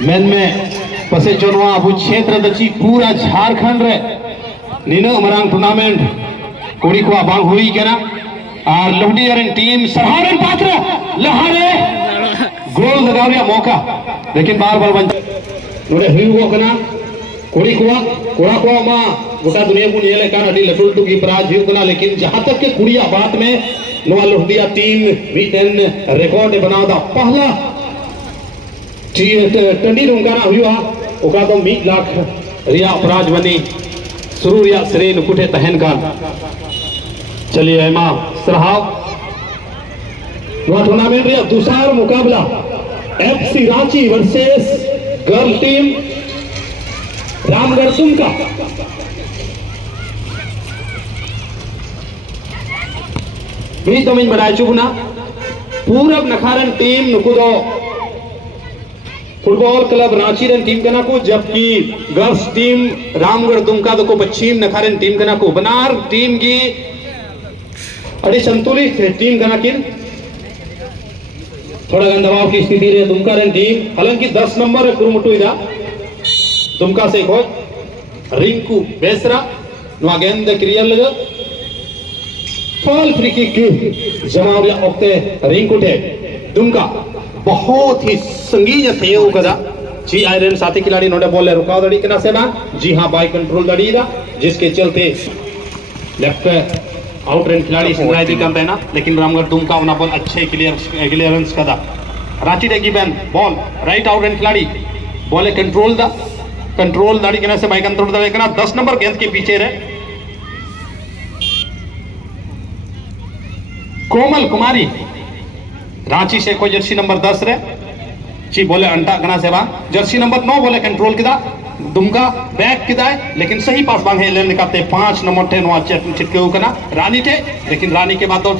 Main में पसे चोनवा अबु क्षेत्र दची पूरा झारखंड रे निनो मरांग टूर्नामेंट कोड़ी को बांग हुई केना और लोहडीयरन टीम सहारन पात्र लहारे गोल लगावरिया मौका लेकिन बार बार बन नोडे हुई कना कोड़ी को मा गोटा दुनिया को नेले कान अडी लटू लटू की प्राज हुई कना लेकिन जहां तक के कुड़िया बात में नोवा लोहडिया टीम मीटन रिकॉर्ड बनावदा पहला टंडी रुंगाना हुआ ओका तो 1 लाख रिया प्राज बनी शुरू रिया श्रेय नुकुठे तहन कान चलिए एमा सरहाव टूर्नामेंट रिया दूसरा मुकाबला FC Ranchi versus girl team Ramgarh तुमका भी तमिन बनाए चुकना पूरब नखारन टीम नुकुदो फुटबॉल क्लब रांची रन टीम कना को जबकि गर्ल्स टीम रामगढ़ दुमका को पश्चिम नखारन टीम कना को बनार टीम की अड़ी संतुलित टीम कना किन थोड़ा गन दबाव की स्थिति रे दुमका रन टीम हालांकि 10 नंबर कुरुमुटु इदा दुमका से कोच रिंकू बेसरा नुआ गेंद क्रियर लगा फॉल फ्री किक जमावरिया ओक्ते रिंकू टे दुमका बहुत ही संगीन थे कदा जी आयरन साथी खिलाड़ी नोडे बॉल रुकाव दड़ी कना सेना जी हां बाय कंट्रोल दड़ी दा जिसके चलते लेफ्ट आउट रन खिलाड़ी संग्राई दी करते ना लेकिन रामगढ़ दुमका उना बॉल अच्छे क्लियरेंस कदा रांची टेगी बैन बॉल राइट आउट रन खिलाड़ी बॉल कंट्रोल दड़ी कना से बाय कंट्रोल दड़ी कना 10 नंबर गेंद के पीछे रहे कोमल कुमारी रांची से कोई जर्सी नंबर 10 रे ची बोले अंटा गना से बा जर्सी नंबर 9 बोले कंट्रोल किदा दुमका बैक किदा है लेकिन सही पास बांगे ले निकालते 5 नंबर थे नो चिटके कना रानी थे लेकिन रानी के बाद तो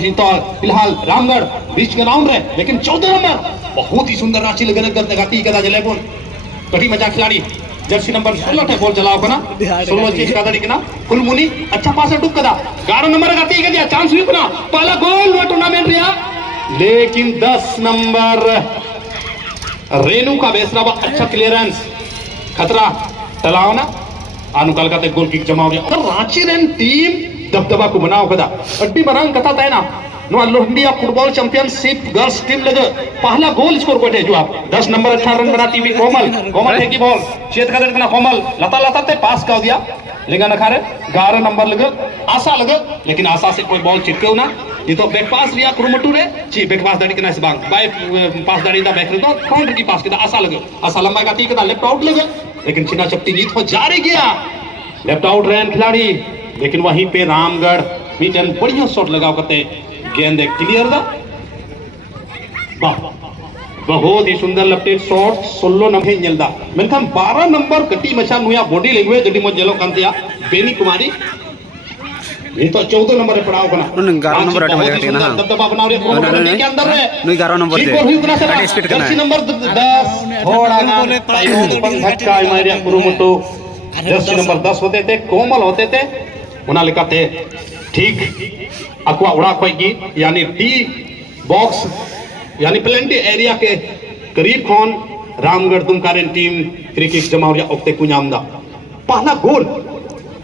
फिलहाल रामगढ़ बीच ग्राउंड रे लेकिन 14 नंबर बहुत ही सुंदर रांची लगन करते गाती कदा जलेबोन कड़ी मजा खिलाड़ी जर्सी नंबर 16 थे बॉल चलाओ कना 16 चीज का दड़ी कना फुलमुनी अच्छा पास टुक कदा 11 नंबर गाती कदिया चांस हुई कना पहला गोल वो टूर्नामेंट रिया लेकिन 10 नंबर रेणु का बेसरा अच्छा क्लियरेंस खतरा टलाओ ना अनुकाल का गोल किक जमा हो गया और रांची रन टीम दबदबा को बनाओ कदा अड्डी बनांग कथा तय ना नो लोहडिया फुटबॉल चैंपियनशिप गर्ल्स टीम लगे पहला गोल स्कोर कोटे जो आप 10 नंबर 18 रन बना टीवी कोमल की बॉल चेत का दड़कना कोमल लता ते पास कर दिया लेकिन नखारे 11 नंबर लगे आशा लगे लेकिन आशा से कोई बॉल चिपके ना ये तो बैक पास लिया कुरुमटू रे जी बैक पास दाड़ी कना से बांग बाय पास दाड़ी दा बैक रे तो काउंटर की पास के आशा लगे आशा लंबा का ती के लेफ्ट आउट लगे लेकिन चिना चपटी जीत हो जा रही गया लेफ्ट आउट रन खिलाड़ी लेकिन वहीं पे रामगढ़ मीटन बढ़िया शॉट लगाओ करते गेंद क्लियर दा बहुत ही सुंदर लपटेड शॉट 16 नंबर नेलदा मेनखान 12 नंबर कटी मचा नुया बॉडी लैंग्वेज जडी मो जेलो कांतिया बेनी कुमारी ये तो 14 नंबर रे पड़ाव कना 11 नंबर अटे मजा कना हां दबदबा बनाव रे प्रोग्राम के अंदर रे 11 नंबर दे स्पीड कना जर्सी नंबर 10 थोड़ा ना धक्का मारिया कुरुमुटो जर्सी नंबर 10 होते थे कोमल होते थे उना लिखाते ठीक अक्वा उड़ा कोई की यानी डी बॉक्स यानी प्लेंटी एरिया के करीब खोन रामगढ़ दुमकारेन टीम क्रिकेट जमावरिया ओक्ते कुनामदा पहला गोल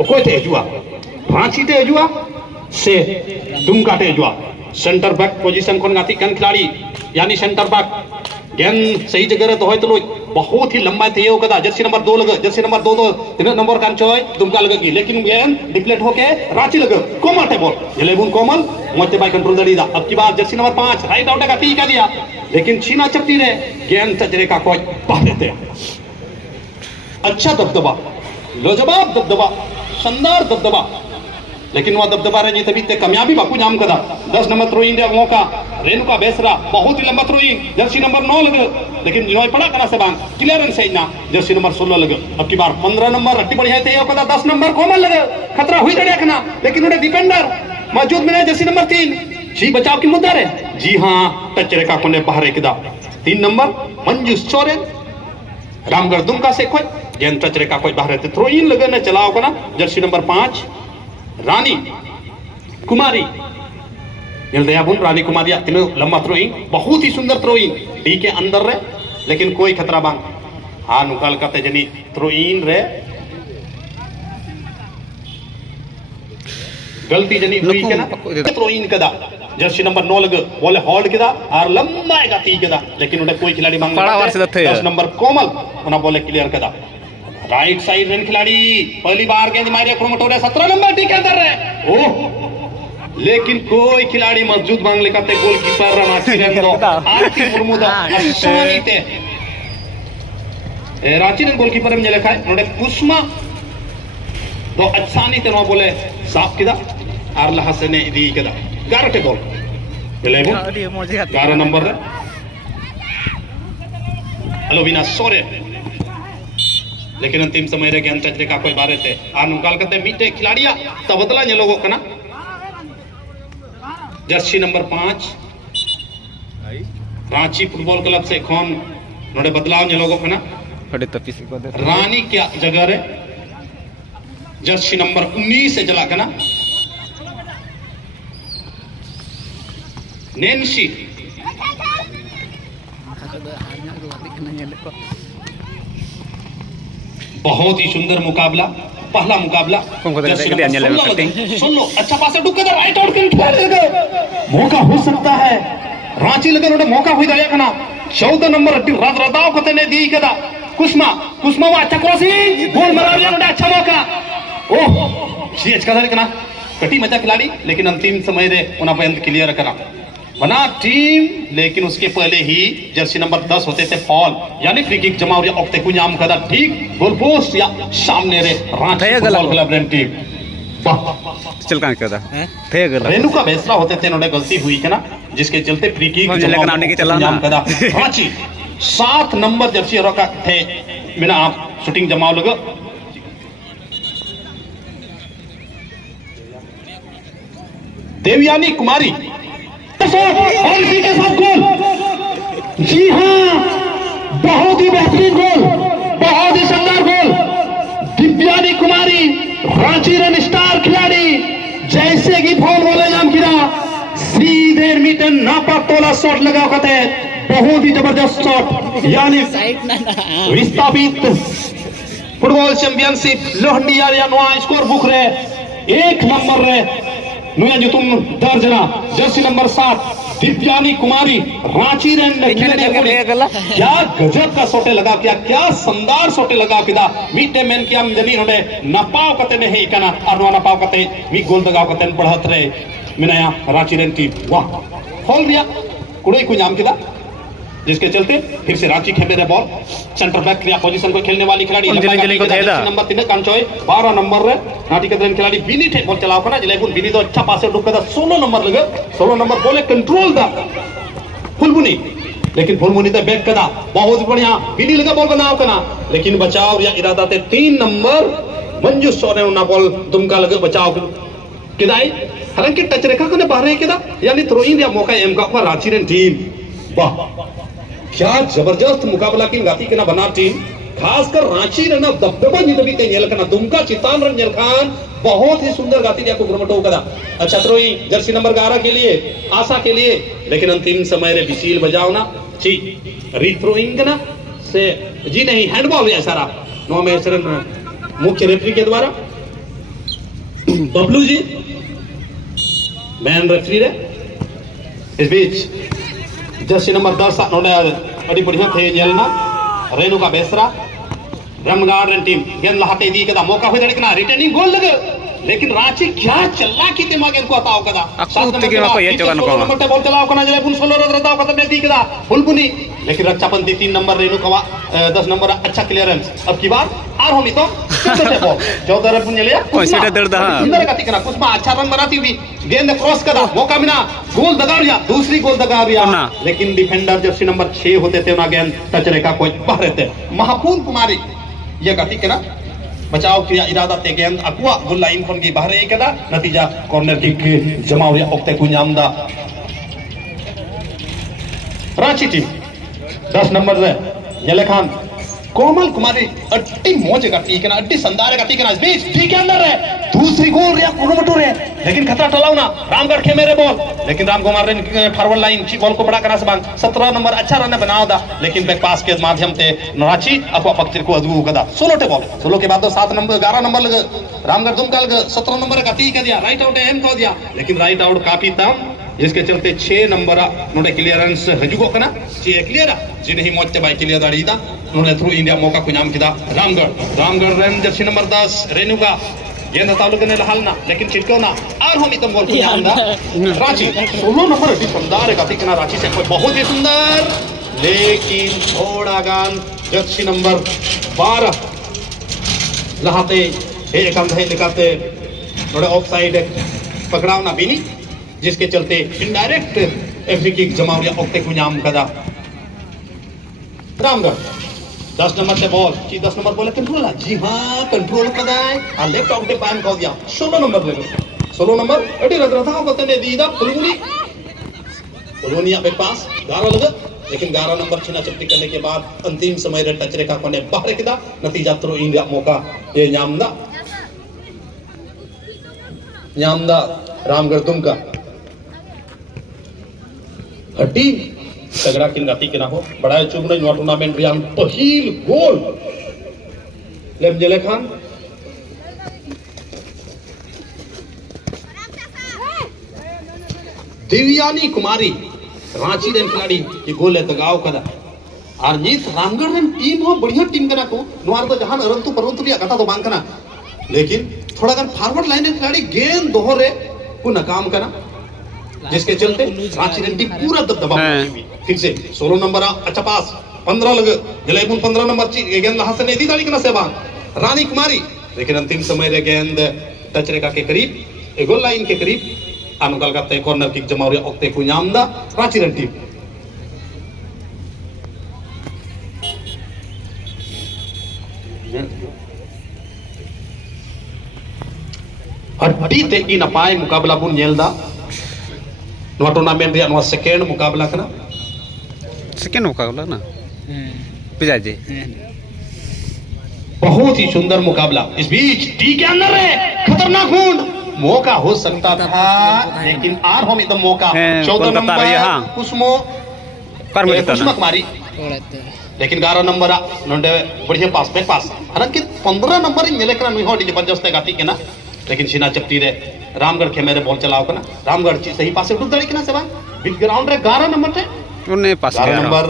ओकोय थे जुआ रांची ते जुआ से दुमका ते जुआ सेंटर बैक पोजीशन कोन गाती कन खिलाड़ी यानी सेंटर बैक गेंद सही जगह रे तो होय तो बहुत ही लंबा थे यो कदा जर्सी नंबर 2 लगे जर्सी नंबर 2 3 नंबर कान चोय दुमका लगे की लेकिन गेंद डिप्लेट होके रांची लगे कोमल टे ball जलेबुन Komal Mote by control दड़ी दा अब की बार जर्सी नंबर 5 राइट आउट का टी का दिया लेकिन छीना चपटी रे गेंद चचरे का कोच पा देते अच्छा दबदबा लाजवाब दबदबा शानदार दबदबा लेकिन वह दबदबा रे जीत बीते कामयाबी बाकू जाम कदा 10 नंबर थ्रो इन मौका रेणुका बेसरा बहुत ही लंबा थ्रो इन जर्सी नंबर 9 लगे लेकिन नोय पड़ा कना से बांग क्लियरेंस है ना जर्सी नंबर 16 लगे अब की बार 15 नंबर अट्टी बढ़िया थे कदा 10 नंबर कोमल लगे खतरा हुई दड़े कना लेकिन उन्हें डिफेंडर मौजूद में जर्सी नंबर 3 जी बचाव की मुद्दा रे जी हां टच रेखा कोने बाहर एकदा 3 नंबर मंजू सोरेन रामगढ़ दुमका से कोई गेंद टच रेखा कोई बाहर थे थ्रो इन लगे ने चलाओ कना जर्सी नंबर 5 रानी कुमारी बुन रानी कुमारी तीन लंबा थ्रोइंग बहुत ही सुंदर थ्रोइंग डी के अंदर रे लेकिन कोई खतरा बांग हाँ नुकाल करते जनी थ्रोइन रे गलती जनी हुई के ना थ्रोइन कदा जर्सी नंबर 9 लगे बोले होल्ड किदा और लंबा गति किदा लेकिन उन्हें कोई खिलाड़ी मांग 10 नंबर कोमल उन्हें बोले क्लियर कदा राइट साइड रन खिलाड़ी पहली बार गेंद मारे प्रोमोटर 17 नंबर टी के अंदर है ओह लेकिन कोई खिलाड़ी मौजूद मांग लेकर गोलकीपर रांची रन दो आरती मुर्मू दा आसानी ते रांची रन गोलकीपर में लिखा है नोडे कुसमा दो आसानी ते नो बोले साफ किदा और लहसने दी किदा 11 टे बॉल चले वो 11 नंबर रे अलोविना सोरे लेकिन अंतिम समय रे गेंद टच का कोई बारे थे आ नुकाल करते मीटे खिलाड़िया तबदला ने लोगों कना Jersey number 5 Ranchi football club से कौन नोडे बदलाव ने लोगों कना रानी क्या जगह रे जर्सी नंबर 19 से जला कना नेंसी बहुत ही सुंदर मुकाबला पहला मुकाबला सुन लो अच्छा पास डुक कर राइट आउट मौका हो सकता है रांची लगे नोडे मौका हुई दया कना 14 नंबर रात रदाव कते ने दी कदा कुसमा कुसमा वा अच्छा क्रॉसिंग गोल मारा नोडे अच्छा मौका ओह सीएच का कना कटी मचा खिलाड़ी लेकिन अंतिम समय रे उना पे क्लियर करा बना टीम लेकिन उसके पहले ही जर्सी नंबर 10 होते थे फॉल यानी फ्री किक जमा और ऑक्टे को नाम कदा ठीक गोल पोस्ट या सामने रे रांची फुटबॉल क्लब रे टीम चल कान कदा थे गला रेणुका बेसरा होते थे नोडे गलती हुई है ना जिसके चलते फ्री किक नाम कदा रांची 7 नंबर जर्सी और का थे बिना आप शूटिंग जमाव लगा देवयानी कुमारी और इसी के साथ गोल जी हाँ बहुत ही बेहतरीन गोल बहुत ही शानदार गोल दिव्यानी कुमारी रांची रन स्टार खिलाड़ी जैसे कि फॉल बोले नाम गिरा सीधे मीटन नापा तोला शॉट लगा करते बहुत ही जबरदस्त शॉट यानी विस्थापित फुटबॉल चैंपियनशिप लोहंडिया या नोआ स्कोर बुक रे 1 नंबर रे नुया जो तुम दर्जना जर्सी नंबर 7 दिव्यानी कुमारी रांची रन क्या गजब का सोटे लगा क्या शानदार सोटे लगा किदा मीटे मेन क्या जनी नोडे नपाव कते ने ही कना और नपाव कते मी गोल दगाव कते बढ़त रे मिनाया रांची रन टीम वाह फॉल दिया कुड़े को नाम किदा जिसके चलते फिर से रांची खेपे रे बॉल सेंटर बैक क्रिया पोजीशन को खेलने वाली खिलाड़ी नंबर 3 कांचोय 12 नंबर रे नाटी के खिलाड़ी बिनी थे बॉल चलाओ कना जिलेबुन बिनी तो अच्छा पास डुक दा 16 नंबर लगे 16 नंबर बोले कंट्रोल दा फुलमुनी लेकिन फुलमुनी तो बैक कदा बहुत बढ़िया बिनी लगा बॉल बनाओ कना लेकिन बचाव या इरादा ते 3 नंबर मंजू सोने ना बॉल दुमका लगे बचाव किदाई हालांकि टच रेखा को ने बाहर किदा यानी थ्रोइन या मौका एम का रांची रे टीम वाह क्या जबरदस्त मुकाबला की गाती के ना बना टीम खासकर रांची रना दबदबा निदबी ते नेलकना दुमका चितान रन नेलखान बहुत ही सुंदर गाती दिया को ग्रमटो कदा अच्छा थ्रोई जर्सी नंबर 11 के लिए आशा के लिए लेकिन अंतिम समय रे बिसील बजाओ ना जी रीथ्रोइंग ना से जी नहीं हैंडबॉल है सारा नो में शरण मुख्य रेफरी के द्वारा बबलू जी मैन रेफरी रे इस बीच जर्सी नंबर 10 नोडे अड़ी बढ़िया थे जेलना रेणुका बेसरा ब्रह्मगार टीम गेंद लहाते दी कदा मौका हो दड़कना रिटर्निंग गोल लगे लेकिन रांची क्या चल्ला की ते मागे को ataw कदा सात नंबर बॉल चलाओ कना जले पुन 16 रन रदाव कदा ने दी कदा फुलपुनी लेकिन रक्षापंती 3 नंबर रेणुका 10 नंबर अच्छा क्लियरेंस अब की बार आर होनी तो 14 रन पुन लिया कॉन्सिडर दर्द हां सुंदर गति कना कुसमा अच्छा रन बनाती हुई गेंद क्रॉस कदा मौका मिला गोल दगा दिया दूसरी गोल दगा दिया लेकिन डिफेंडर जर्सी नंबर 6 होते थे ना गेंद टच रेखा कोई बाहर थे महापूर्ण कुमारी ये गति कना बचाव किया इरादा ते गेंद अकुआ गोल लाइन कोन की बाहर एक कदा नतीजा कॉर्नर किक जमा हुआ ओक्ते को नामदा रांची टीम 10 नंबर रे येले खान कोमल कुमारी अट्टी मौज गाती के ना अट्टी संदार गाती के ना इस बीच ठीक है अंदर है दूसरी गोल रे कोनो मटोर है लेकिन खतरा टलाव ना रामगढ़ के मेरे बॉल लेकिन राम कुमार ने फॉरवर्ड लाइन ची बॉल को बड़ा करा सबान 17 नंबर अच्छा रन बनाओ दा लेकिन बैक पास के माध्यम से नराची अपा पक्तिर को अदू कदा 16 बॉल 16 के बाद तो 7 नंबर 11 नंबर लगे रामगढ़ दुमका लगे 17 नंबर का टी कर दिया राइट आउट एम को दिया लेकिन राइट आउट काफी तम जिसके चलते 6 नंबर नोडे क्लियरेंस हजुगो कना चे क्लियर जिन ही मोच्चे बाई क्लियर दाड़ीदा नोडे थ्रू इंडिया मौका को नाम किदा रामगढ़ रन जर्सी नंबर 10 रेणुका गेंद तालुक ने लहालना लेकिन चिटको ना और हम इतम बॉल को नाम रांची 16 नंबर अति सुंदर का तिकना रांची से बहुत ही सुंदर लेकिन थोड़ा गान जर्सी नंबर 12 लहाते एक अंधे निकाते नोडे ऑफसाइड पकड़ाव ना बीनी जिसके चलते इनडायरेक्ट एफ्रिकी जमावरिया ओक्टे को नाम कदा रामगढ़ 10 नंबर से बॉल जी 10 नंबर बोले कंट्रोल जी हाँ कंट्रोल कदा है लेफ्ट आउट पे पान को दिया 16 नंबर लगे 16 नंबर अटी रद रहा होता ने दीदा पुलगुनी पे पास 11 लगे लेकिन 11 नंबर छिना चपटी करने के बाद अंतिम समय रे टच रेखा कोने बाहर किदा नतीजा थ्रो इंडिया मौका ये न्यामदा रामगढ़ दुमका हड्डी तगड़ा किन गाती के ना हो बड़ा चुमने टूर्नामेंट रियान पहिल गोल लेमजेले खान दिव्यानी कुमारी रांची रेन खिलाड़ी की गोल है तगाव कदा और नीत रामगढ़ रेन टीम हो बढ़िया टीम कना को नवार तो जहां अरंतु परंतु लिया कथा तो बांग कना लेकिन थोड़ा गन फॉरवर्ड लाइन खिलाड़ी गेंद दोहरे को नाकाम कना जिसके चलते रांची रेन टीम पूरा दबदबा फिर से 16 नंबर अच्छा पास 15 लगे जलेबुन 15 नंबर गेंद लहां से नहीं दी दाड़ी कना सेवा रानी कुमारी लेकिन अंतिम समय रे गेंद टच रेखा के करीब गोल लाइन के करीब अनुकाल करते कॉर्नर किक जमावरिया ओक्ते को नामदा रांची रेन टीम अड्डी ते की नपाय मुकाबला बुन नेलदा नवा टूर्नामेंट रे नवा सेकंड मुकाबला कना सेकंड मुकाबला ना पिजाजी बहुत ही सुंदर मुकाबला इस बीच टी के अंदर है खतरनाक हुंड मौका हो सकता था लेकिन आर हम एकदम मौका 14 नंबर कुसुमो कुसुमा कुमारी लेकिन 11 नंबर नोंडे बढ़िया पास बैक पास हालांकि 15 नंबर मिले कना नुई होडी जबरदस्त गाती के ना लेकिन सीना चपटी रे रामगढ़ के मेरे बॉल चलाओ कना रामगढ़ सही पासे उठ दड़ी कना सेवा बिग ग्राउंड रे 11 नंबर थे उन्हें पास 11 नंबर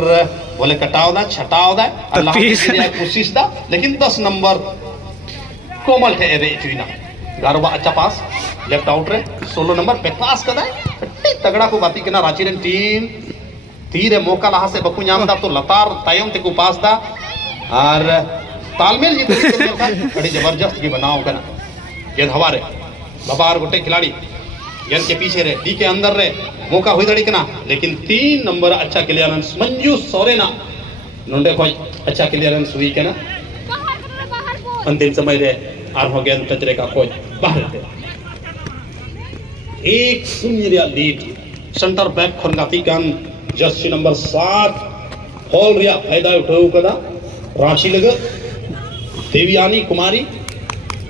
बोले कटाव दा छटाव दा अल्लाह की कोशिश दा लेकिन 10 नंबर कोमल थे रे इचुना 11 अच्छा पास लेफ्ट आउट रे 16 नंबर बैक पास कदा तगड़ा को बाती केना रांची रे टीम तीरे मौका लहा से बकु नाम दा तो लतार तायम ते को पास दा और तालमेल ये बड़ी जबरदस्त भी बनाओ कना गेंद हवारे बाबार गोटे खिलाड़ी गेंद के पीछे रे डी के अंदर रे मौका हुई दड़ी कना लेकिन 3 नंबर अच्छा क्लियरेंस मंजू सोरेना नोंडे कोई अच्छा क्लियरेंस हुई कना अंतिम समय रे आर हो गेंद टच रेखा कोई बाहर थे 1-0 रे लीड सेंटर बैक खनगाती कान जर्सी नंबर 7 हॉल रिया फायदा उठाऊ कदा रांची लगे देवियानी कुमारी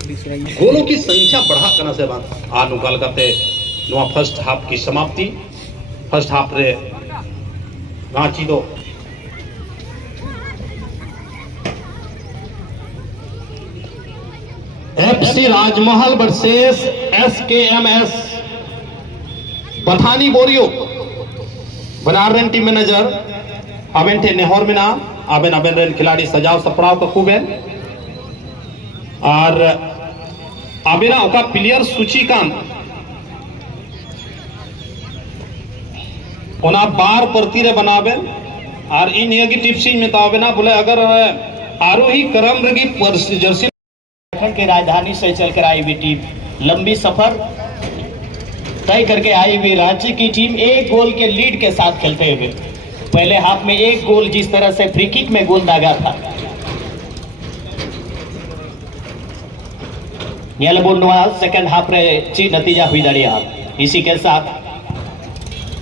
गोलों की संख्या बढ़ा करना से बात अनुकाल करते नवा फर्स्ट हाफ की समाप्ति फर्स्ट हाफ रे रांची दो एफसी राजमहल वर्सेस एसकेएमएस बथानी बोरियो बनारन टीम मैनेजर अबेन थे नेहर में नाम अबेन रेन खिलाड़ी सजाव सपड़ाव का खूब है और अबेना ओका प्लेयर सूचीकांत ओना बार परती रे बनावे और इन ये की टिप्सी में तावेना बोले अगर आरोही करम रगी जर्सी की राजधानी से चलकर आई हुई टीम लंबी सफर तय करके आई हुई रांची की टीम एक गोल के लीड के साथ खेलते हुए पहले हाफ में एक गोल जिस तरह से फ्री किक में गोल दागा था सेकंड हाफ रे ची नतीजा हुई दड़ी हाफ इसी के साथ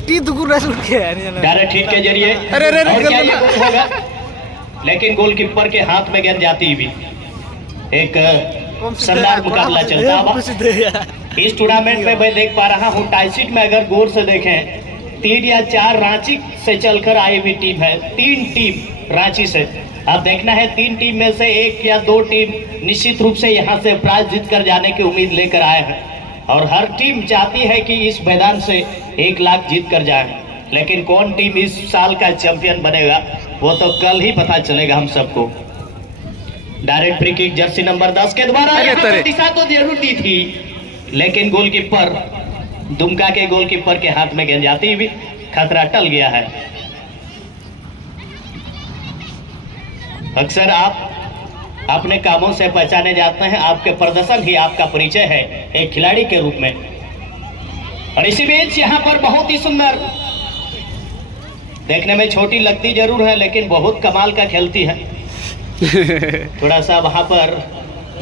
डायरेक्ट हिट के जरिए और क्या ये गोल होगा लेकिन गोलकीपर के हाथ में गेंद जाती हुई। एक शानदार मुकाबला चलता हुआ इस टूर्नामेंट में मैं देख पा रहा हूँ। टाइसिट में अगर गौर से देखें 3 या 4 रांची से चलकर आई हुई टीम है, 3 टीम रांची से। अब देखना है 3 टीम में से 1 या 2 टीम निश्चित रूप से यहाँ से प्राइज जीत कर जाने की उम्मीद लेकर आए हैं और हर टीम चाहती है कि इस मैदान से 1 लाख जीत कर जाए। लेकिन कौन टीम इस साल का चैंपियन बनेगा वो तो कल ही पता चलेगा हम सबको। Direct free kick Jersey number 10 के द्वारा दिशा तो जरूर दी थी, लेकिन गोलकीपर दुमका के गोलकीपर के हाथ में गेंद जाती हुई खतरा टल गया है। अक्सर आप अपने कामों से पहचाने जाते हैं, आपके प्रदर्शन ही आपका परिचय है एक खिलाड़ी के रूप में। और इसी बीच यहाँ पर बहुत ही सुंदर, देखने में छोटी लगती जरूर है लेकिन बहुत कमाल का खेलती है। थोड़ा सा वहां पर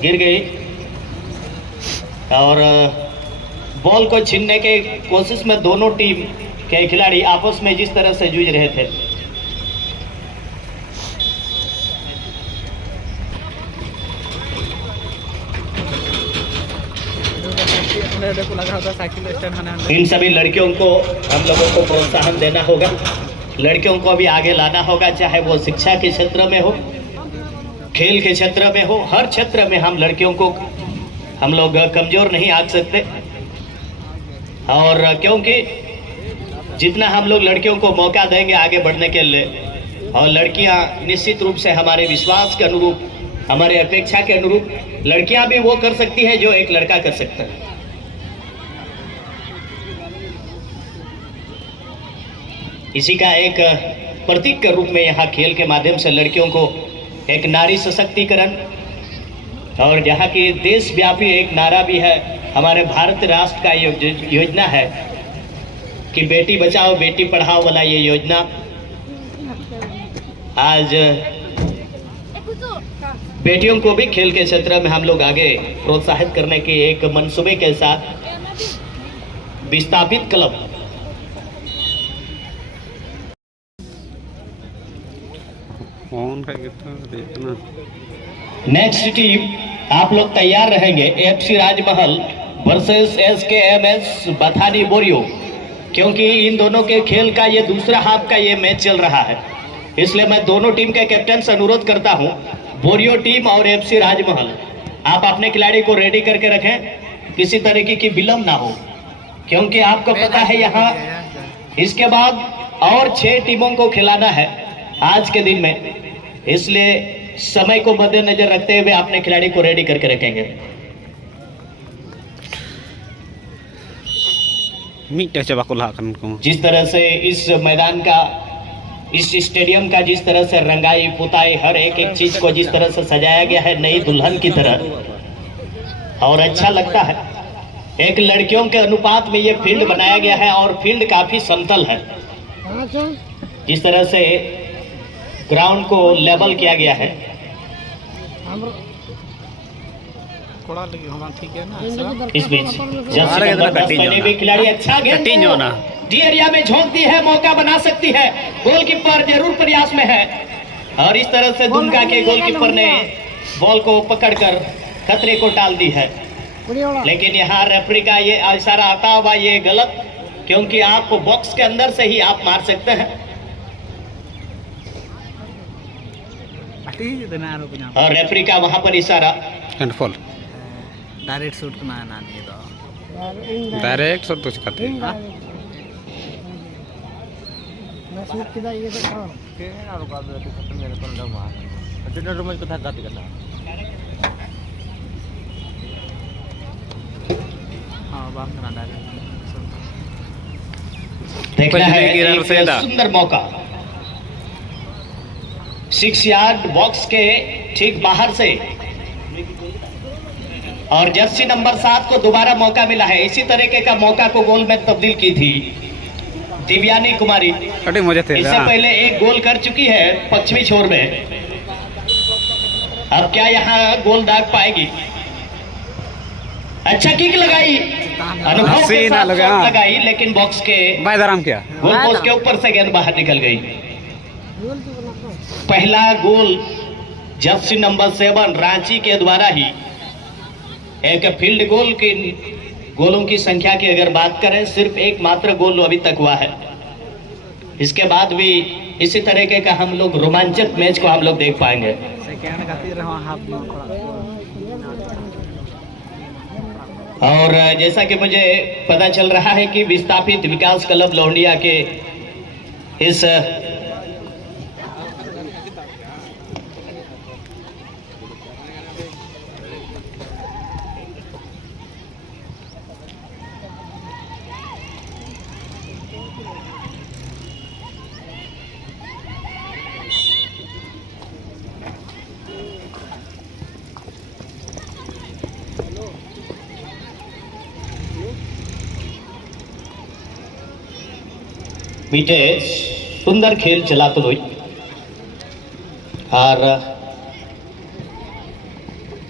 गिर गई और बॉल को छीनने के कोशिश में दोनों टीम के खिलाड़ी आपस में जिस तरह से जूझ रहे थे। इन सभी लड़कियों को हम लोगों को प्रोत्साहन देना होगा, लड़कियों को भी आगे लाना होगा, चाहे वो शिक्षा के क्षेत्र में हो, खेल के क्षेत्र में हो, हर क्षेत्र में हम लड़कियों को हम लोग कमजोर नहीं आंक सकते। और क्योंकि जितना हम लोग लड़कियों को मौका देंगे आगे बढ़ने के लिए, और लड़कियां निश्चित रूप से हमारे विश्वास के अनुरूप, हमारे अपेक्षा के अनुरूप लड़कियां भी वो कर सकती है जो एक लड़का कर सकता है। इसी का एक प्रतीक के रूप में यहाँ खेल के माध्यम से लड़कियों को एक नारी सशक्तिकरण, और जहाँ की देशव्यापी एक नारा भी है, हमारे भारत राष्ट्र का योजना है कि बेटी बचाओ बेटी पढ़ाओ वाला ये योजना आज बेटियों को भी खेल के क्षेत्र में हम लोग आगे प्रोत्साहित करने के एक मंसूबे के साथ विस्थापित क्लब। नेक्स्ट टीम आप लोग तैयार रहेंगे, एफसी राजमहल वर्सेस एसकेएमएस बथानी बोरियो, क्योंकि इन दोनों के खेल का ये दूसरा हाफ का ये मैच चल रहा है। इसलिए मैं दोनों टीम के कैप्टन से अनुरोध करता हूं, बोरियो टीम और एफसी राजमहल, आप अपने खिलाड़ी को रेडी करके रखें, किसी तरीके की विलंब ना हो, क्योंकि आपको पता है यहाँ इसके बाद और 6 टीमों को खिलाना है आज के दिन में। इसलिए समय को मद्देनजर रखते हुए अपने खिलाड़ी को रेडी करके रखेंगे। जिस तरह से इस मैदान का, इस स्टेडियम का जिस तरह से रंगाई पुताई, हर एक एक चीज को जिस तरह से सजाया गया है नई दुल्हन की तरह, और अच्छा लगता है। एक लड़कियों के अनुपात में ये फील्ड बनाया गया है और फील्ड काफी समतल है। जिस तरह से ग्राउंड को लेवल किया गया है। इस बीच खिलाड़ी अच्छा डी एरिया में झोंक दी है, मौका बना सकती है, गोलकीपर जरूर प्रयास में है, और इस तरह से दुमका के गोलकीपर ने बॉल को पकड़कर खतरे को टाल दी है। लेकिन यहाँ रेफरी का ये इशारा आता हुआ ये गलत, क्योंकि आप बॉक्स के अंदर से ही आप मार सकते हैं, और रेफरी का वहां पर इशारा डायरेक्ट शूट करना है ना, नहीं तो डायरेक्ट शॉट तो करते हैं। मैं शूट किया ये तो के ना रुका दो तो मेरे को ना मार अच्छा रूम में कथा गाती करना। हां बात करना डायरेक्ट देखना है एक सुंदर मौका 6 यार्ड बॉक्स के ठीक बाहर से, और जर्सी नंबर 7 को दोबारा मौका मिला है। इसी तरीके का मौका को गोल में तब्दील की थी दिव्यानी कुमारी, इससे पहले एक गोल कर चुकी है पश्चिमी छोर में। अब क्या यहाँ गोल दाग पाएगी? अच्छा किक लगाई, अनुभव के साथ शॉट लगाई, लेकिन बॉक्स के गोल पोस्ट के ऊपर से गेंद बाहर निकल गई। पहला गोल जर्सी नंबर 7 रांची के द्वारा ही एक फील्ड गोल के गोलों की संख्या की अगर बात करें सिर्फ एक मात्र गोल अभी तक हुआ है। इसके बाद भी इसी तरीके का हम लोग रोमांचक मैच को हम लोग देख पाएंगे। और जैसा कि मुझे पता चल रहा है कि विस्थापित विकास क्लब लोहंडिया के इस बीटे सुंदर खेल चला तो लोई और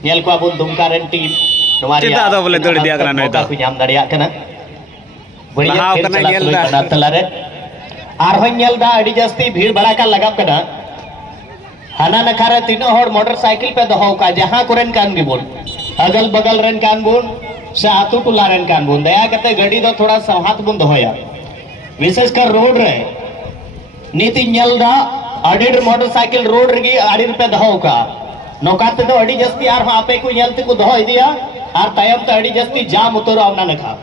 नेल को अब दुमकारन टीम हमारी चिता दो बोले दौड़ दिया करना तो कुछ हम दड़िया करना बढ़िया खेल चला तो लोई बना तलारे और हो नेल दा अड़ी जस्ती भीड़ भड़ा का लगा करना हाना नखारे तीनों हर मोटरसाइकिल पे दहो का जहां कुरन कान की बोल अगल बगल रन कान बोल से आतु टुला रन कान बोल दया करते गड़ी दो थोड़ा संहात बुंद होया विशेषकर रोड रहे नीति नलदा अडीर मोटरसाइकिल रोड रगी अड़ी रुपये दहो का नौकाते तो अड़ी जस्ती यार वहां पे कोई नलते को दहो दिया और तयम तो अड़ी जस्ती जाम उतरो आवना न खा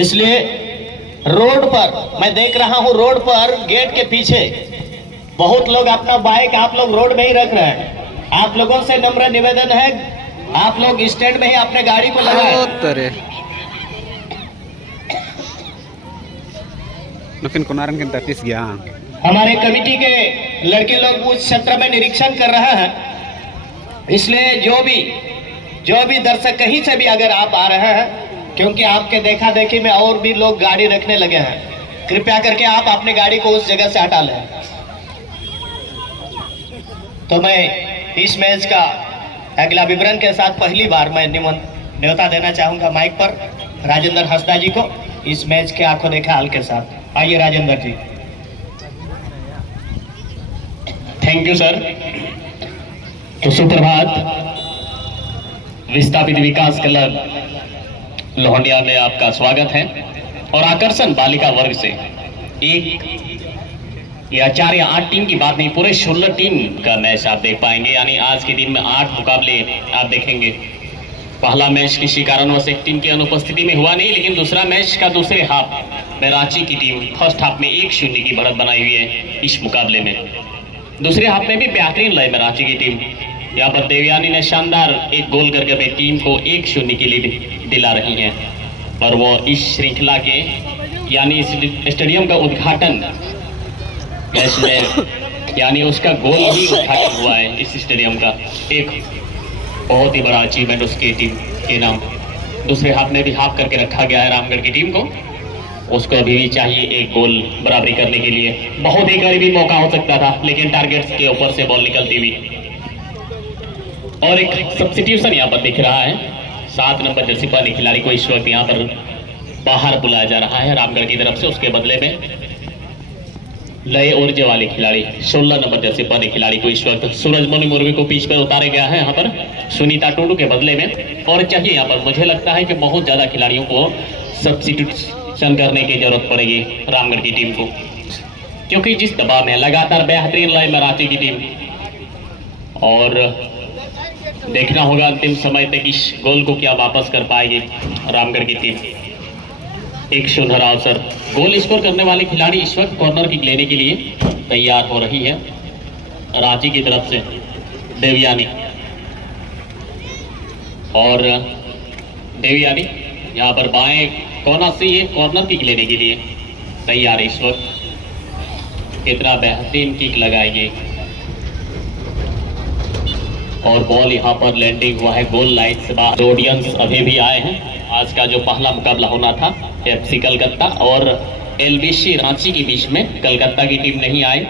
इसलिए रोड पर मैं देख रहा हूं रोड पर गेट के पीछे बहुत लोग अपना बाइक आप लोग रोड में ही रख रहे हैं। आप लोगों से नम्र निवेदन है आप लोग स्टैंड में ही अपने गाड़ी को लगाए। लेकिन कुनारन के तपिस गया। हमारे कमेटी के लड़के लोग उस क्षेत्र में निरीक्षण कर रहे हैं। इसलिए जो भी दर्शक कहीं से भी अगर आप आ रहे हैं क्योंकि आपके देखा देखी में और भी लोग गाड़ी रखने लगे हैं, कृपया करके आप अपनी गाड़ी को उस जगह से हटा लें। तो मैं इस मैच का अगला विवरण के साथ पहली बार मैं न्योता देना चाहूंगा माइक पर राजेंद्र हंसदा जी को इस मैच के आंखों देखा हाल के साथ। आइए Rajendra ji. Thank you sir. तो सुप्रभात। विस्थापित विकास क्लब लोहंडिया में आपका स्वागत है और आकर्षण बालिका वर्ग से एक या 4 या 8 टीम की बात नहीं, पूरे 16 टीम का मैच आप देख पाएंगे। यानी आज के दिन में 8 मुकाबले आप देखेंगे। पहला मैच किसी कारणवश एक टीम की अनुपस्थिति में हुआ नहीं, लेकिन दूसरा मैच का दूसरे हाफ में रांची की टीम फर्स्ट हाफ में 1-0 की बढ़त बनाई हुई है इस मुकाबले में। दूसरे हाफ में भी बेहतरीन लय में रांची की टीम, यहाँ पर देवयानी ने शानदार एक गोल करके अपनी टीम को 1-0 की लीड दिला रही है। और वो इस श्रृंखला के यानी इस स्टेडियम का उद्घाटन मैच में यानी उसका गोल ही उद्घाटन हुआ है इस स्टेडियम का। एक बहुत ही बड़ा अचीवमेंट उसकी टीम के नाम। दूसरे हाफ में भी हाफ करके रखा गया है रामगढ़ की टीम को। उसको अभी भी चाहिए एक गोल बराबरी करने के लिए। बहुत ही करीबी मौका हो सकता था, लेकिन टारगेट्स के ऊपर से बॉल निकलती हुई। और एक सब्स्टिट्यूशन यहाँ पर दिख रहा है। 7 नंबर जर्सी पाने खिलाड़ी को इस वक्त यहाँ पर बाहर बुलाया जा रहा है रामगढ़ की तरफ से। उसके बदले में लय ऊर्जा वाले खिलाड़ी 16 नंबर जर्सी पाने खिलाड़ी को इस वक्त सूरजमणि मुर्गी को पिच पर उतारे गया है यहाँ पर सुनीता टुडू के बदले में। और चाहिए यहाँ पर मुझे लगता है कि बहुत ज्यादा खिलाड़ियों को सब्स्टिट्यूशन करने की जरूरत पड़ेगी रामगढ़ की टीम को, क्योंकि जिस दबाव में लगातार बेहतरीन लय में रांची की टीम। और देखना होगा अंतिम समय तक इस गोल को क्या वापस कर पाएगी रामगढ़ की टीम। एक सुनहरा अवसर। गोल स्कोर करने वाले खिलाड़ी इस वक्त कॉर्नर किक लेने के लिए तैयार हो रही है रांची की तरफ से देवयानी। और देवयानी यहाँ पर बाएं कोना से ये कॉर्नर किक लेने के लिए तैयार है इस वक्त। कितना बेहतरीन किक लगाएगी और बॉल यहाँ पर लैंडिंग हुआ है गोल लाइन से बाहर। ऑडियंस अभी भी आए हैं। आज का जो पहला मुकाबला होना था FC कलकत्ता और LBC रांची के बीच में, कलकत्ता की टीम नहीं आई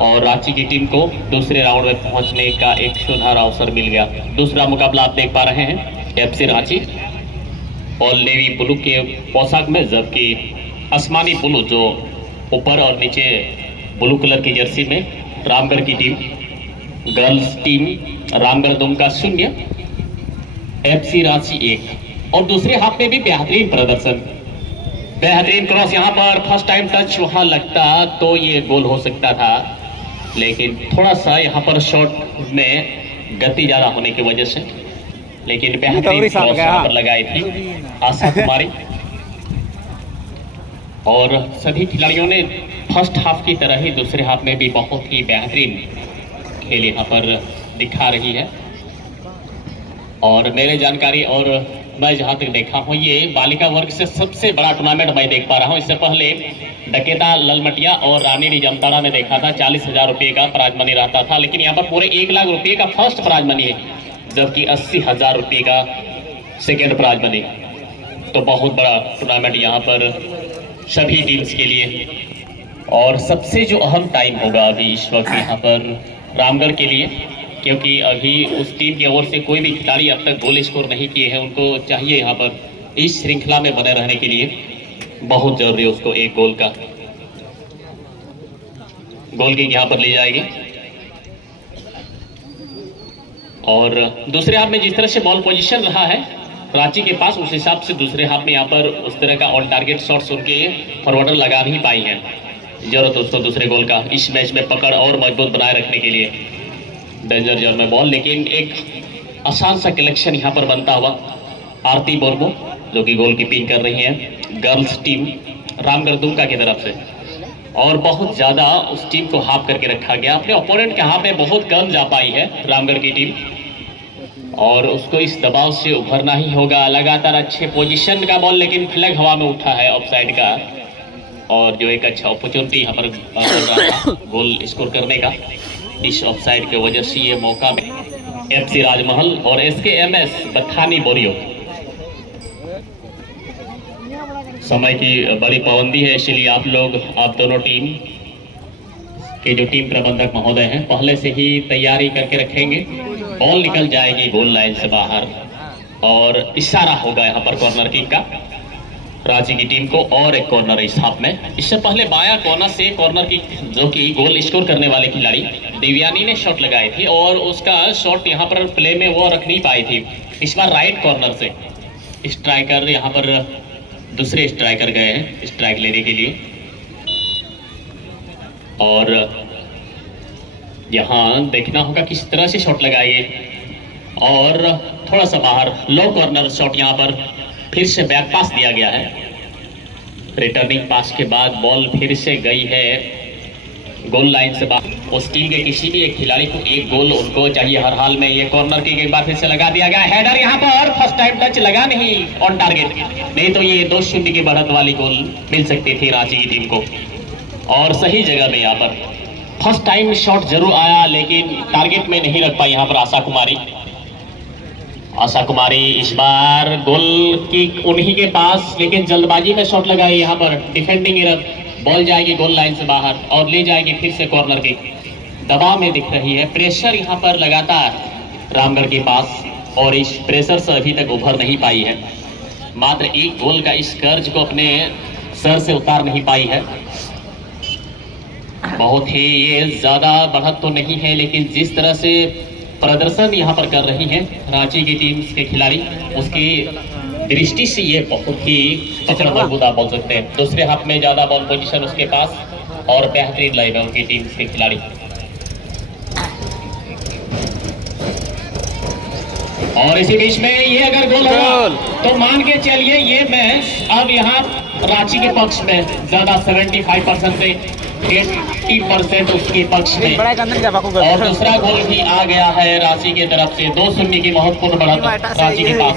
और रांची की टीम को दूसरे राउंड में पहुंचने का एक सुनहरा अवसर मिल गया। दूसरा मुकाबला आप देख पा रहे हैं FC Ranchi all navy blue के पोशाक में, जबकि आसमानी ब्लू जो ऊपर और नीचे ब्लू कलर की जर्सी में रामगढ़ की team, girls team Ramgarh Dumka 0, FC Ranchi 1। और दूसरे हाफ में भी बेहतरीन प्रदर्शन, बेहतरीन क्रॉस, यहाँ पर फर्स्ट टाइम टच वहां लगता तो ये गोल हो सकता था, लेकिन थोड़ा सा यहाँ पर शॉट में गति ज्यादा होने की वजह से, लेकिन बेहतरीन क्रॉस यहाँ पर लगाई थी आशा कुमारी। और सभी खिलाड़ियों ने फर्स्ट हाफ की तरह ही दूसरे हाफ में भी बहुत ही बेहतरीन खेल यहाँ पर दिखा रही है। और मेरे जानकारी और मैं जहाँ तक देखा हूँ, ये बालिका वर्ग से सबसे बड़ा टूर्नामेंट मैं देख पा रहा हूँ। इससे पहले डकेता ललमटिया और रानी जामताड़ा में देखा था 40,000 रुपये का प्राइज मनी रहता था, लेकिन यहाँ पर पूरे 1 लाख रुपये का फर्स्ट प्राइज मनी है, जबकि 80,000 रुपये का सेकेंड प्राइज मनी। तो बहुत बड़ा टूर्नामेंट यहाँ पर सभी टीम्स के लिए। और सबसे जो अहम टाइम होगा अभी इस वक्त यहाँ पर रामगढ़ के लिए, क्योंकि अभी उस टीम की ओर से कोई भी खिलाड़ी अब तक गोल स्कोर नहीं किए हैं, उनको चाहिए यहाँ पर इस श्रृंखला में बने रहने के लिए बहुत जरूरी है उसको एक गोल का। गोल किक यहाँ पर ली जाएगी। और दूसरे हाफ में जिस तरह से बॉल पोजीशन रहा है रांची के पास, उस हिसाब से दूसरे हाफ में यहाँ पर उस तरह का ऑन टारगेट शॉट्स उनके फॉरवर्डर लगा नहीं पाई है। जरूरत उसको दूसरे गोल का इस मैच में पकड़ और मजबूत बनाए रखने के लिए। डेंजर जोन में बॉल, लेकिन एक आसान सा कलेक्शन यहाँ पर बनता हुआ आरती बोर्गो जो कि गोल कीपिंग कर रही है गर्ल्स टीम रामगढ़ दुमका की तरफ से। और बहुत ज़्यादा उस टीम को हाफ करके रखा गया, अपने ओपोनेंट के हाथ में बहुत कम जा पाई है रामगढ़ की टीम, और उसको इस दबाव से उभरना ही होगा। लगातार अच्छे पोजीशन का बॉल, लेकिन फ्लैग हवा में उठा है ऑफसाइड का, और जो एक अच्छा अपॉर्चुनिटी यहाँ पर गोल स्कोर करने का, इस ऑफसाइड की वजह से ये मौका में FC राजमहल और SKMS बथानी बोरियो। समय की बड़ी पाबंदी है, इसलिए आप दोनों टीम के जो टीम प्रबंधक महोदय हैं पहले से ही तैयारी करके रखेंगे। बॉल निकल जाएगी गोल लाइन से बाहर और इशारा होगा यहाँ पर कॉर्नर किक का रांची की टीम को, और एक कॉर्नर इस हाफ में। इससे पहले बाया कॉर्नर से कॉर्नर किक जो कि गोल स्कोर करने वाले खिलाड़ी दिव्यानी ने शॉट लगाई थी, और उसका शॉट यहाँ पर प्ले में वो रख नहीं पाई थी। इस बार राइट कॉर्नर से स्ट्राइकर यहाँ पर दूसरे स्ट्राइकर गए हैं स्ट्राइक लेने के लिए, और यहाँ देखना होगा किस तरह से शॉट लगाएंगे। और थोड़ा सा बाहर लो कॉर्नर शॉट, यहाँ पर फिर से बैक पास दिया गया है। रिटर्निंग पास के बाद बॉल फिर से गई है गोल लाइन से बाहर। उस टीम के किसी भी एक खिलाड़ी को एक गोल उनको चाहिए हर हाल में। ये कॉर्नर किक एक बार फिर से लगा दिया गया, हेडर यहाँ पर फर्स्ट टाइम टच लगा नहीं ऑन टारगेट, नहीं तो ये 2-0 की बढ़त वाली गोल मिल सकती थी रांची की टीम को। और सही जगह में यहाँ पर फर्स्ट टाइम शॉट जरूर आया, लेकिन टारगेट में नहीं रख पाई यहाँ पर आशा कुमारी। आशा कुमारी इस बार गोल किक उन्हीं के पास, लेकिन जल्दबाजी में शॉट लगाई यहाँ पर, डिफेंडिंग एरर। बॉल जाएगी गोल लाइन से बाहर और ले जाएगी फिर से कॉर्नर किक। दबाव में दिख रही है, प्रेशर यहाँ पर लगातार रामगढ़ के पास, और इस प्रेशर से अभी तक उभर नहीं पाई है। मात्र एक गोल का इस कर्ज को अपने सर से उतार नहीं पाई है। बहुत ही ये ज्यादा बढ़त तो नहीं है, लेकिन जिस तरह से प्रदर्शन यहाँ पर कर रही है रांची की टीम के खिलाड़ी, उसकी दृष्टि से ये बहुत ही पकड़ मजबूत आप बोल सकते हैं। दूसरे हाफ में ज्यादा बॉल पोजीशन उसके पास और बेहतरीन लाइव है उनकी टीम के खिलाड़ी। और इसी बीच में ये अगर गोल हुआ तो मान के चलिए ये मैच अब यहाँ रांची के पक्ष में ज्यादा 75% से 80% उसके पक्ष में। और दूसरा गोल भी आ गया है रांची की तरफ से, 2-0 की महत्वपूर्ण बढ़त रांची के पास।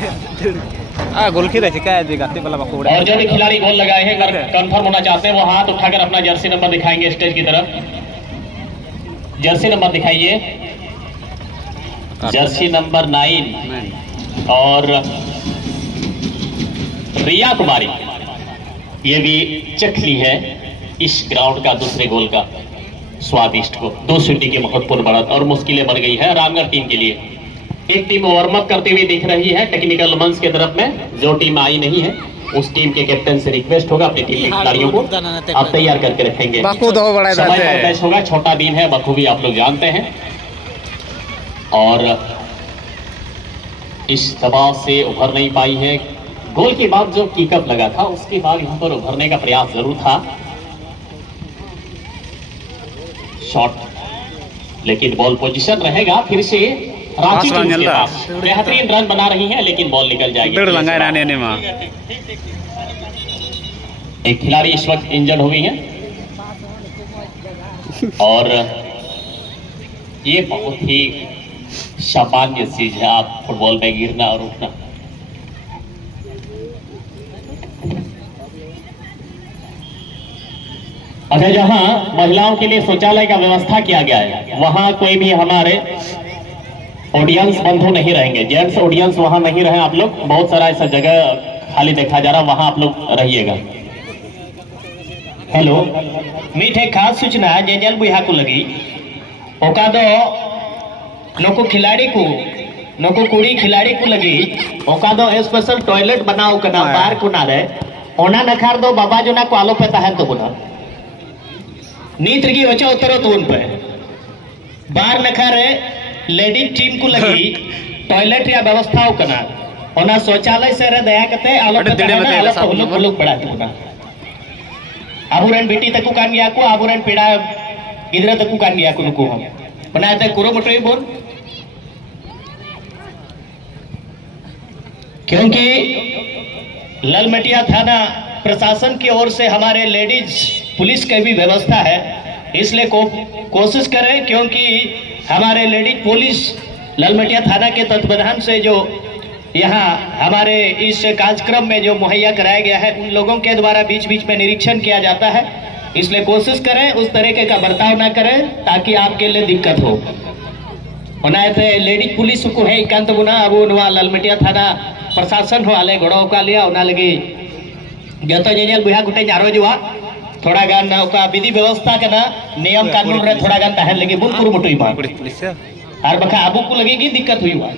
गोल की रहती क्या है वाला बाकुड़ा। और जो भी खिलाड़ी गोल लगाए हैं कंफर्म होना चाहते हैं वो हाथ उठाकर अपना जर्सी नंबर दिखाएंगे स्टेज की तरफ। जर्सी नंबर दिखाइए, जर्सी नंबर 9 और रिया कुमारी ये भी चख ली है इस ग्राउंड का दूसरे गोल का स्वादिष्ट को। 2-0 की महत्वपूर्ण बढ़त और मुश्किलें बढ़ गई है रामगढ़ टीम के लिए। एक टीम वार्म अप करते हुए दिख रही है टेक्निकल मंच के तरफ में, जो टीम आई नहीं है उस टीम के कैप्टन से रिक्वेस्ट होगा अपनी टीम के खिलाड़ियों को आप तैयार करके रखेंगे। बाकू दो बड़ा समय पर मैच होगा, छोटा दिन है बखूबी आप लोग जानते हैं। और इस दबाव से उभर नहीं पाई है। गोल के बाद जो किकअप लगा था उसके बाद यहां पर उभरने का प्रयास जरूर था, शॉट, लेकिन बॉल पोजीशन रहेगा फिर से रांची टीम के पास। बेहतरीन रन बना रही है लेकिन बॉल निकल जाएगी। एक खिलाड़ी इस वक्त इंजर्ड हो गई है और ये बहुत ही सामान्य चीज है, आप फुटबॉल में गिरना और उठना। अच्छा, जहां महिलाओं के लिए शौचालय का व्यवस्था किया गया है वहां कोई भी हमारे ऑडियंस बंधु नहीं रहेंगे, जेंट्स ऑडियंस वहां नहीं रहे आप लोग। बहुत सारा ऐसा जगह खाली देखा जा रहा, वहां आप लोग रहिएगा। हेलो, मीठे खास सूचना जेजल बुहा को लगी ओका दो नको खिलाड़ी को नको कुड़ी खिलाड़ी को लगी ओका दो स्पेशल टॉयलेट बनाओ कना बार को ना रे ओना नखार दो बाबा जो ना को आलो पे तहन तो बुना नीत रगी वचा उतरो तो उन पे बार नखारे लेडीज टीम को लगी टॉयलेट या व्यवस्था कना ओना शौचालय से रे दया कते आलो पे तहन आलो तो लोग बड़ा तो बुना आबुरन बेटी तक कान गया को आबुरन पेड़ा गिदरा तक कान गया को नुको हम बनाते कुरो मटोई बोल, क्योंकि ललमटिया थाना प्रशासन की ओर से हमारे लेडीज पुलिस की भी व्यवस्था है, इसलिए कोशिश करें क्योंकि हमारे लेडीज पुलिस ललमटिया थाना के तत्वाधान से जो यहाँ हमारे इस कार्यक्रम में जो मुहैया कराया गया है उन लोगों के द्वारा बीच बीच में निरीक्षण किया जाता है, इसलिए कोशिश करें उस तरीके का बर्ताव ना करें ताकि आपके लिए दिक्कत हो। लेडीज पुलिस को है इकांत बुना अब लालमटिया थाना प्रशासन हो आले गड़ो का लिया उना लगी जतो जेजल बुहा गुटे जारो जुआ थोड़ा गान का विधि व्यवस्था करना नियम कानून रे थोड़ा गान तहन लगे बुन कुरु मुटुई बा और बखा आबू को लगेगी दिक्कत हुई हुआ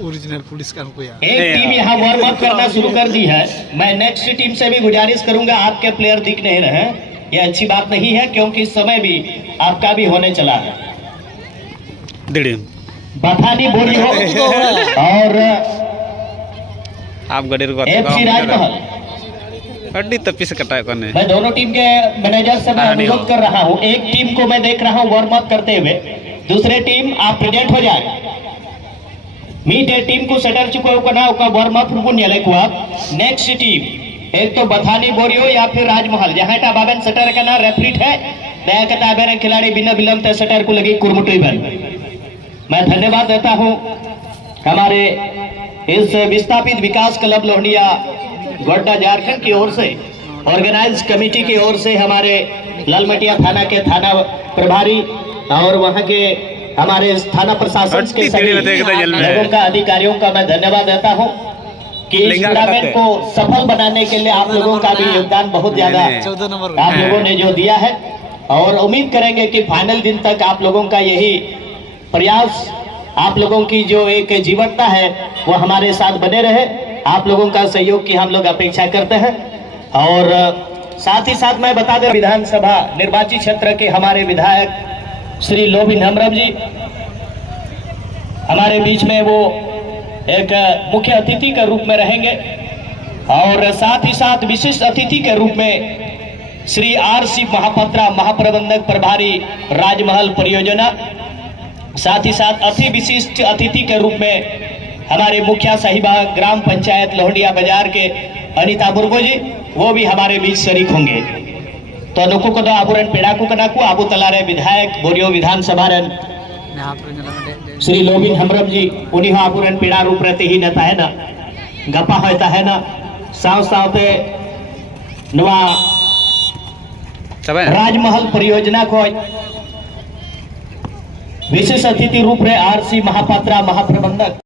ओरिजिनल पुलिस का को यार। एक टीम यहाँ वार्म अप करना शुरू कर दी है। मैं नेक्स्ट टीम से भी गुजारिश करूंगा, आपके प्लेयर दिख नहीं रहे, ये अच्छी बात नहीं है क्योंकि इस समय भी आपका भी होने चला है। बथानी बोली हो और आप गडेर को एफसी राजमहल अड्डी तपी से कटा करने। मैं दोनों टीम के मैनेजर से मैं अनुरोध कर रहा हूँ, एक टीम को मैं देख रहा हूँ वार्म अप करते हुए, दूसरे टीम आप प्रेजेंट हो जाए। मीटे टीम को सेटर चुको करना ओका वार्म अप रुकुन येले को आप नेक्स्ट टीम एक तो बथानी बोरियो या फिर राजमहल जहां टा बाबन सेटर करना रेफरीट है दया करता मेरे खिलाड़ी बिना विलंब ते सेटर को लगी कुरमुटुई बन। मैं धन्यवाद देता हूं हमारे इस विस्थापित विकास क्लब लोहनिया गोड्डा झारखंड की ओर से ऑर्गेनाइज कमेटी की ओर से हमारे लालमटिया थाना के थाना प्रभारी और वहां के हमारे थाना प्रशासन के सभी लोगों का अधिकारियों का मैं धन्यवाद देता हूं कि इस टूर्नामेंट को सफल बनाने के लिए आप लोगों का भी योगदान बहुत ज्यादा आप लोगों ने जो दिया है और उम्मीद करेंगे कि फाइनल दिन तक आप लोगों का यही प्रयास आप लोगों की जो एक जीवटता है वो हमारे साथ बने रहे। आप लोगों का सहयोग की हम लोग अपेक्षा करते हैं और साथ ही साथ मैं बता दें विधानसभा निर्वाचित क्षेत्र के हमारे विधायक श्री लोबिन हमरम जी हमारे बीच में वो एक मुख्य अतिथि के रूप में रहेंगे और साथ ही साथ विशिष्ट अतिथि के रूप में श्री आर.सी. महापात्रा महाप्रबंधक प्रभारी राजमहल परियोजना, साथ ही साथ अति विशिष्ट अतिथि के रूप में हमारे मुखिया साहिबा ग्राम पंचायत लोहंडिया बाजार के अनिता मुर्मू जी वो भी हमारे बीच शरीक होंगे। तो नुकु को आबुरन पेड़ा को कना को आबू तलारे विधायक बोरियो विधानसभा रन श्री लोबिन हमरम जी उन्हीं आबुरन पेड़ा रूप रहते ही नता है ना गपा होता है ना साव सावते नवा राजमहल परियोजना को विशेष अतिथि रूप रे आर.सी. महापात्रा महाप्रबंधक